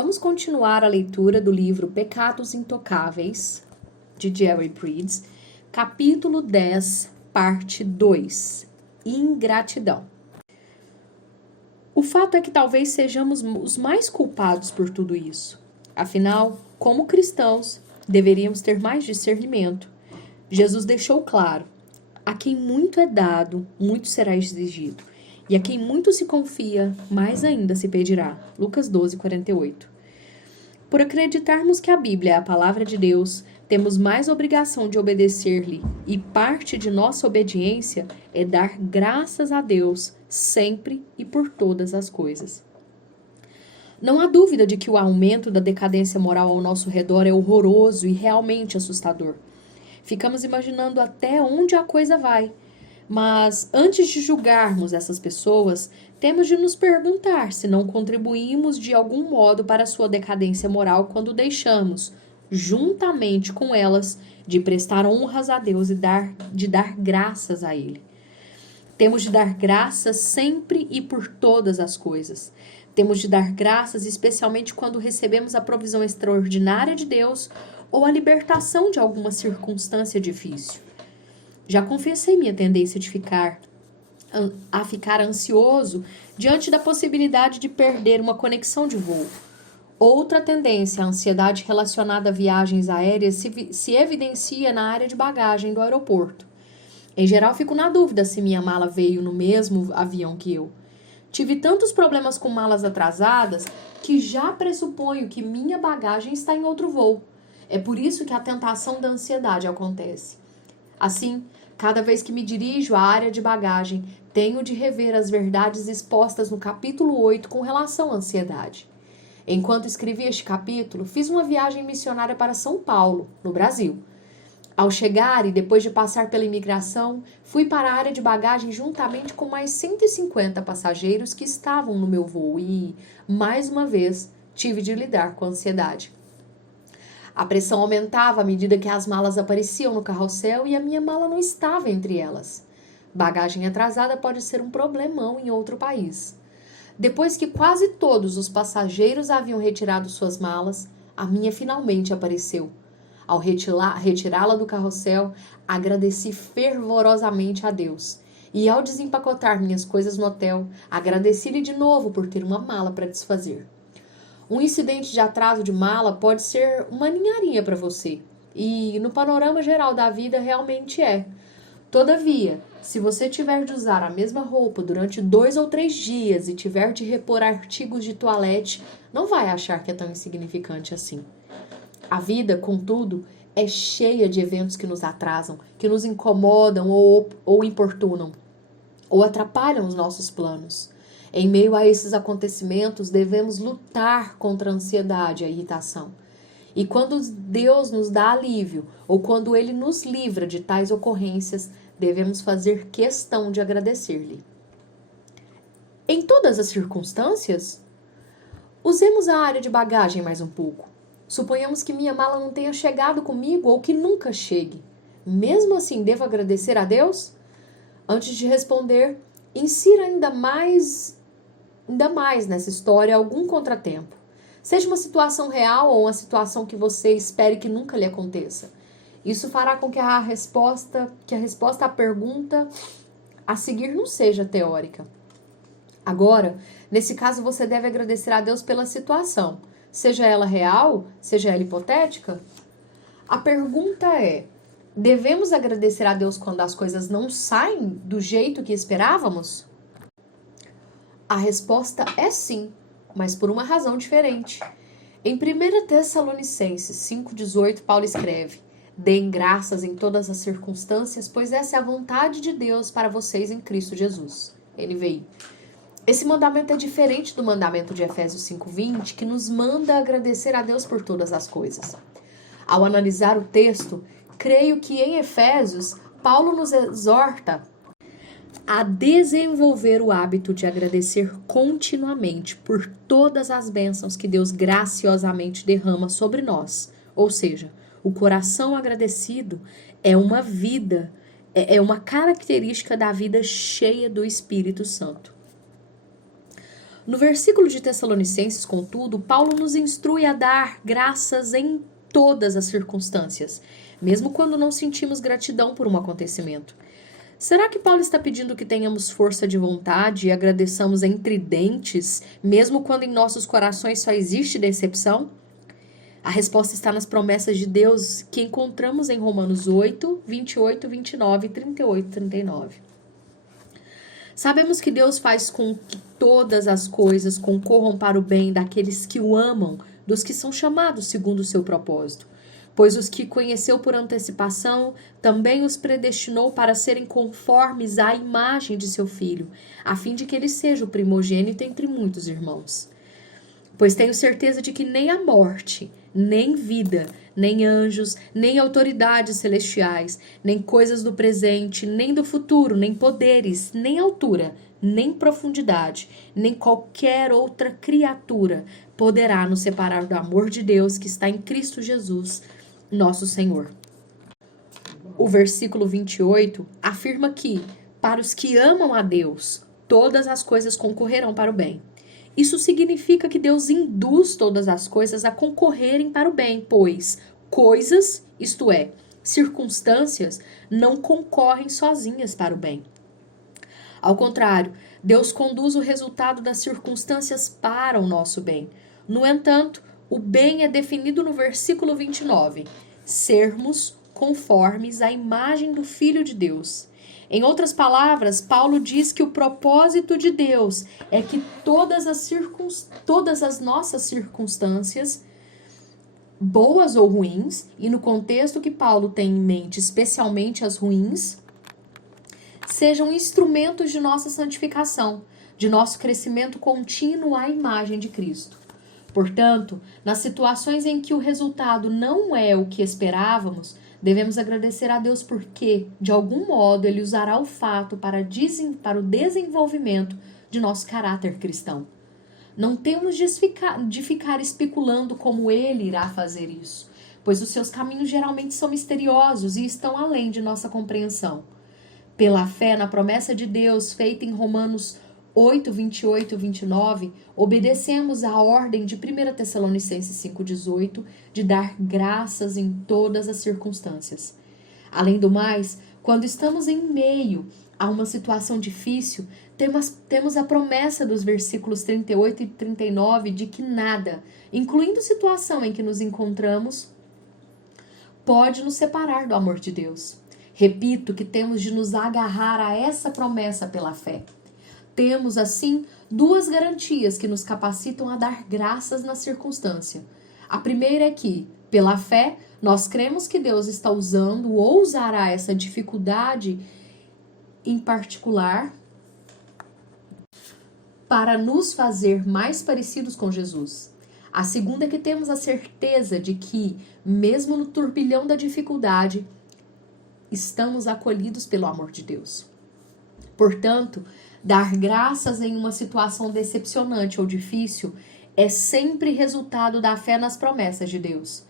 Vamos continuar a leitura do livro Pecados Intocáveis, de Jerry Bridges, capítulo 10, parte 2, Ingratidão. O fato é que talvez sejamos os mais culpados por tudo isso. Afinal, como cristãos, deveríamos ter mais discernimento. Jesus deixou claro: a quem muito é dado, muito será exigido. E a quem muito se confia, mais ainda se pedirá. Lucas 12, 48. Por acreditarmos que a Bíblia é a palavra de Deus, temos mais obrigação de obedecer-lhe, e parte de nossa obediência é dar graças a Deus sempre e por todas as coisas. Não há dúvida de que o aumento da decadência moral ao nosso redor é horroroso e realmente assustador. Ficamos imaginando até onde a coisa vai. Mas, antes de julgarmos essas pessoas, temos de nos perguntar se não contribuímos de algum modo para a sua decadência moral quando deixamos, juntamente com elas, de prestar honras a Deus e de dar graças a Ele. Temos de dar graças sempre e por todas as coisas. Temos de dar graças especialmente quando recebemos a provisão extraordinária de Deus ou a libertação de alguma circunstância difícil. Já confessei minha tendência de ficar ansioso diante da possibilidade de perder uma conexão de voo. Outra tendência, a ansiedade relacionada a viagens aéreas, se evidencia na área de bagagem do aeroporto. Em geral, fico na dúvida se minha mala veio no mesmo avião que eu. Tive tantos problemas com malas atrasadas que já pressuponho que minha bagagem está em outro voo. É por isso que a tentação da ansiedade acontece. Assim, cada vez que me dirijo à área de bagagem, tenho de rever as verdades expostas no capítulo 8 com relação à ansiedade. Enquanto escrevi este capítulo, fiz uma viagem missionária para São Paulo, no Brasil. Ao chegar e depois de passar pela imigração, fui para a área de bagagem juntamente com mais 150 passageiros que estavam no meu voo e, mais uma vez, tive de lidar com a ansiedade. A pressão aumentava à medida que as malas apareciam no carrossel e a minha mala não estava entre elas. Bagagem atrasada pode ser um problemão em outro país. Depois que quase todos os passageiros haviam retirado suas malas, a minha finalmente apareceu. Ao retirá-la do carrossel, agradeci fervorosamente a Deus. E ao desempacotar minhas coisas no hotel, agradeci-lhe de novo por ter uma mala para desfazer. Um incidente de atraso de mala pode ser uma ninharia para você, e no panorama geral da vida realmente é. Todavia, se você tiver de usar a mesma roupa durante 2 ou 3 dias e tiver de repor artigos de toalete, não vai achar que é tão insignificante assim. A vida, contudo, é cheia de eventos que nos atrasam, que nos incomodam ou importunam, ou atrapalham os nossos planos. Em meio a esses acontecimentos, devemos lutar contra a ansiedade e a irritação. E quando Deus nos dá alívio, ou quando Ele nos livra de tais ocorrências, devemos fazer questão de agradecer-lhe. Em todas as circunstâncias, usemos a área de bagagem mais um pouco. Suponhamos que minha mala não tenha chegado comigo ou que nunca chegue. Mesmo assim, devo agradecer a Deus? Antes de responder, insira ainda mais nessa história algum contratempo. Seja uma situação real ou uma situação que você espere que nunca lhe aconteça. Isso fará com que a resposta à pergunta a seguir não seja teórica. Agora, nesse caso, você deve agradecer a Deus pela situação, seja ela real, seja ela hipotética. A pergunta é: devemos agradecer a Deus quando as coisas não saem do jeito que esperávamos? A resposta é sim, mas por uma razão diferente. Em 1 Tessalonicenses 5,18, Paulo escreve: deem graças em todas as circunstâncias, pois essa é a vontade de Deus para vocês em Cristo Jesus. NVI. Esse mandamento é diferente do mandamento de Efésios 5,20, que nos manda agradecer a Deus por todas as coisas. Ao analisar o texto, creio que em Efésios, Paulo nos exorta a desenvolver o hábito de agradecer continuamente por todas as bênçãos que Deus graciosamente derrama sobre nós. Ou seja, o coração agradecido é uma vida, é uma característica da vida cheia do Espírito Santo. No versículo de Tessalonicenses, contudo, Paulo nos instrui a dar graças em todas as circunstâncias, mesmo quando não sentimos gratidão por um acontecimento. Será que Paulo está pedindo que tenhamos força de vontade e agradeçamos entre dentes, mesmo quando em nossos corações só existe decepção? A resposta está nas promessas de Deus que encontramos em Romanos 8, 28, 29, 38 e 39. Sabemos que Deus faz com que todas as coisas concorram para o bem daqueles que o amam, dos que são chamados segundo o seu propósito. Pois os que conheceu por antecipação, também os predestinou para serem conformes à imagem de seu Filho, a fim de que ele seja o primogênito entre muitos irmãos. Pois tenho certeza de que nem a morte, nem vida, nem anjos, nem autoridades celestiais, nem coisas do presente, nem do futuro, nem poderes, nem altura, nem profundidade, nem qualquer outra criatura poderá nos separar do amor de Deus que está em Cristo Jesus, nosso Senhor. O versículo 28 afirma que, para os que amam a Deus, todas as coisas concorrerão para o bem. Isso significa que Deus induz todas as coisas a concorrerem para o bem, pois coisas, isto é, circunstâncias, não concorrem sozinhas para o bem. Ao contrário, Deus conduz o resultado das circunstâncias para o nosso bem. No entanto, o bem é definido no versículo 29, sermos conformes à imagem do Filho de Deus. Em outras palavras, Paulo diz que o propósito de Deus é que todas as nossas circunstâncias, boas ou ruins, e no contexto que Paulo tem em mente, especialmente as ruins, sejam instrumentos de nossa santificação, de nosso crescimento contínuo à imagem de Cristo. Portanto, nas situações em que o resultado não é o que esperávamos, devemos agradecer a Deus porque, de algum modo, Ele usará o fato para o desenvolvimento de nosso caráter cristão. Não temos de ficar especulando como Ele irá fazer isso, pois os seus caminhos geralmente são misteriosos e estão além de nossa compreensão. Pela fé na promessa de Deus feita em Romanos 8, 28 e 29, obedecemos à ordem de 1 Tessalonicenses 5,18 de dar graças em todas as circunstâncias. Além do mais, quando estamos em meio a uma situação difícil, temos a promessa dos versículos 38 e 39 de que nada, incluindo a situação em que nos encontramos, pode nos separar do amor de Deus. Repito que temos de nos agarrar a essa promessa pela fé. Temos, assim, duas garantias que nos capacitam a dar graças na circunstância. A primeira é que, pela fé, nós cremos que Deus está usando ou usará essa dificuldade em particular para nos fazer mais parecidos com Jesus. A segunda é que temos a certeza de que, mesmo no turbilhão da dificuldade, estamos acolhidos pelo amor de Deus. Portanto, dar graças em uma situação decepcionante ou difícil é sempre resultado da fé nas promessas de Deus.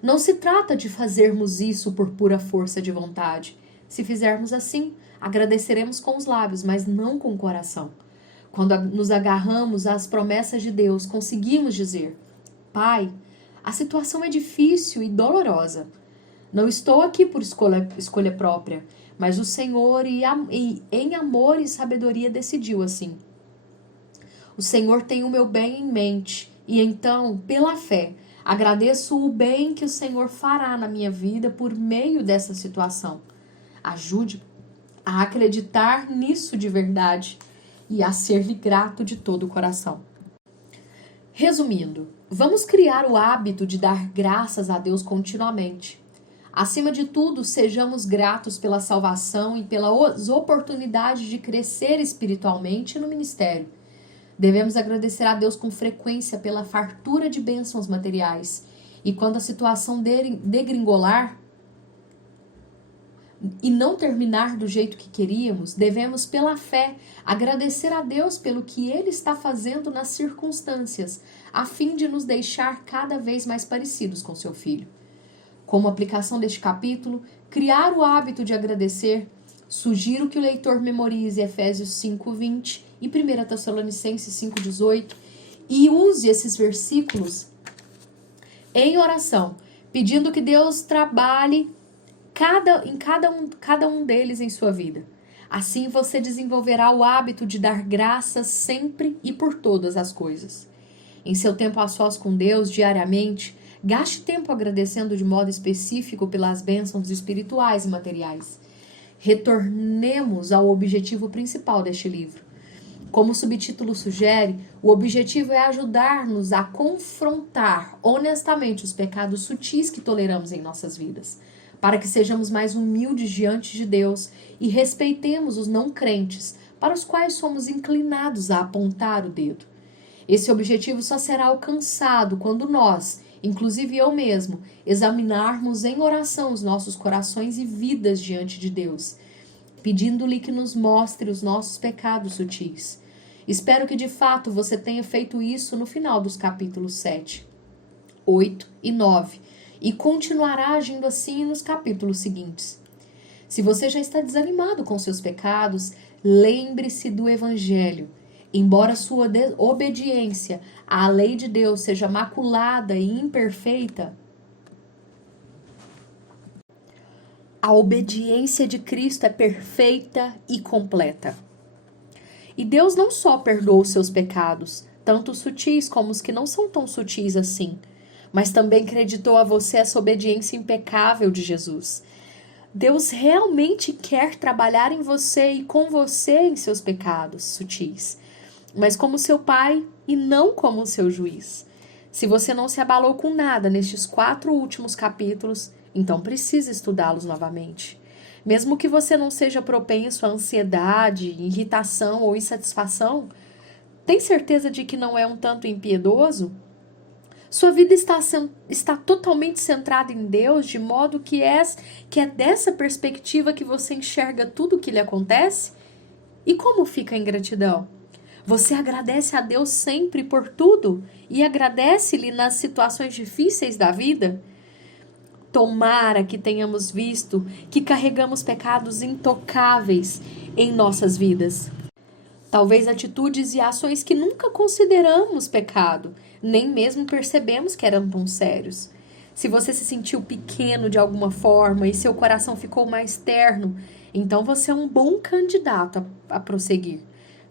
Não se trata de fazermos isso por pura força de vontade. Se fizermos assim, agradeceremos com os lábios, mas não com o coração. Quando nos agarramos às promessas de Deus, conseguimos dizer: Pai, a situação é difícil e dolorosa. Não estou aqui por escolha própria, mas o Senhor, em amor e sabedoria, decidiu assim. O Senhor tem o meu bem em mente, e então, pela fé, agradeço o bem que o Senhor fará na minha vida por meio dessa situação. Ajude a acreditar nisso de verdade e a ser-lhe grato de todo o coração. Resumindo, vamos criar o hábito de dar graças a Deus continuamente. Acima de tudo, sejamos gratos pela salvação e pelas oportunidades de crescer espiritualmente no ministério. Devemos agradecer a Deus com frequência pela fartura de bênçãos materiais. E quando a situação degringolar e não terminar do jeito que queríamos, devemos, pela fé, agradecer a Deus pelo que Ele está fazendo nas circunstâncias, a fim de nos deixar cada vez mais parecidos com seu Filho. Como aplicação deste capítulo, criar o hábito de agradecer Sugiro que o leitor memorize Efésios 5:20 e 1 Tessalonicenses 5:18 e use esses versículos em oração, pedindo que Deus trabalhe cada um deles em sua vida. Assim você desenvolverá o hábito de dar graças sempre e por todas as coisas. Em seu tempo a sós com Deus, diariamente, gaste tempo agradecendo de modo específico pelas bênçãos espirituais e materiais. Retornemos ao objetivo principal deste livro. Como o subtítulo sugere, o objetivo é ajudar-nos a confrontar honestamente os pecados sutis que toleramos em nossas vidas, para que sejamos mais humildes diante de Deus e respeitemos os não crentes, para os quais somos inclinados a apontar o dedo. Esse objetivo só será alcançado quando nós, inclusive eu mesmo, examinarmos em oração os nossos corações e vidas diante de Deus, pedindo-lhe que nos mostre os nossos pecados sutis. Espero que de fato você tenha feito isso no final dos capítulos 7, 8 e 9 e continuará agindo assim nos capítulos seguintes. Se você já está desanimado com seus pecados, lembre-se do Evangelho. Embora sua obediência à lei de Deus seja maculada e imperfeita, a obediência de Cristo é perfeita e completa. E Deus não só perdoa os seus pecados, tanto sutis como os que não são tão sutis assim, mas também creditou a você essa obediência impecável de Jesus. Deus realmente quer trabalhar em você e com você em seus pecados sutis, mas como seu pai e não como seu juiz. Se você não se abalou com nada nestes 4 últimos capítulos, então precisa estudá-los novamente. Mesmo que você não seja propenso à ansiedade, irritação ou insatisfação, tem certeza de que não é um tanto impiedoso? Sua vida está totalmente centrada em Deus, de modo que é dessa perspectiva que você enxerga tudo o que lhe acontece? E como fica a ingratidão? Você agradece a Deus sempre por tudo e agradece-lhe nas situações difíceis da vida? Tomara que tenhamos visto que carregamos pecados intocáveis em nossas vidas. Talvez atitudes e ações que nunca consideramos pecado, nem mesmo percebemos que eram tão sérios. Se você se sentiu pequeno de alguma forma e seu coração ficou mais terno, então você é um bom candidato a prosseguir,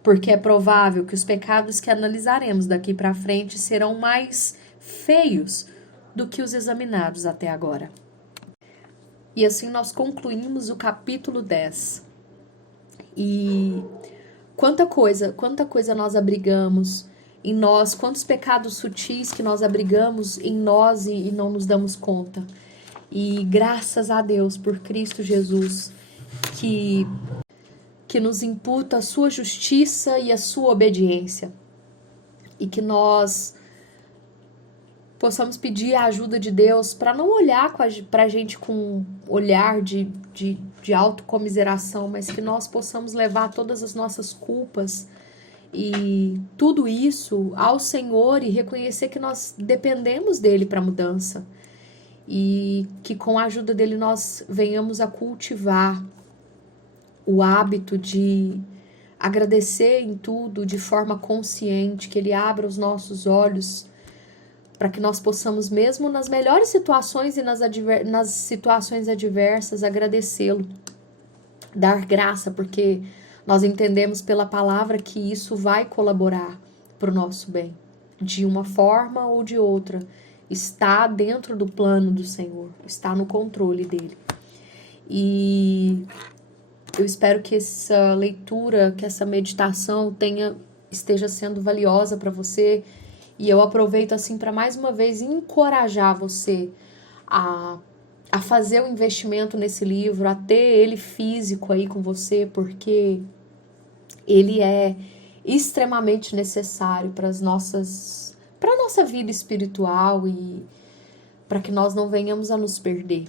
porque é provável que os pecados que analisaremos daqui para frente serão mais feios do que os examinados até agora. E assim nós concluímos o capítulo 10. E quanta coisa nós abrigamos em nós, quantos pecados sutis que nós abrigamos em nós e não nos damos conta. E graças a Deus por Cristo Jesus, que nos imputa a sua justiça e a sua obediência. E que nós possamos pedir a ajuda de Deus para não olhar para a gente com um olhar de autocomiseração, mas que nós possamos levar todas as nossas culpas e tudo isso ao Senhor e reconhecer que nós dependemos dele para a mudança. E que com a ajuda dele nós venhamos a cultivar o hábito de agradecer em tudo de forma consciente, que ele abra os nossos olhos para que nós possamos, mesmo nas melhores situações e nas situações adversas, agradecê-lo, dar graça, porque nós entendemos pela palavra que isso vai colaborar para o nosso bem, de uma forma ou de outra. Está dentro do plano do Senhor, está no controle dele. E eu espero que essa leitura, que essa meditação esteja sendo valiosa para você. E eu aproveito assim para mais uma vez encorajar você a fazer o investimento nesse livro, a ter ele físico aí com você, porque ele é extremamente necessário para a nossa vida espiritual e para que nós não venhamos a nos perder.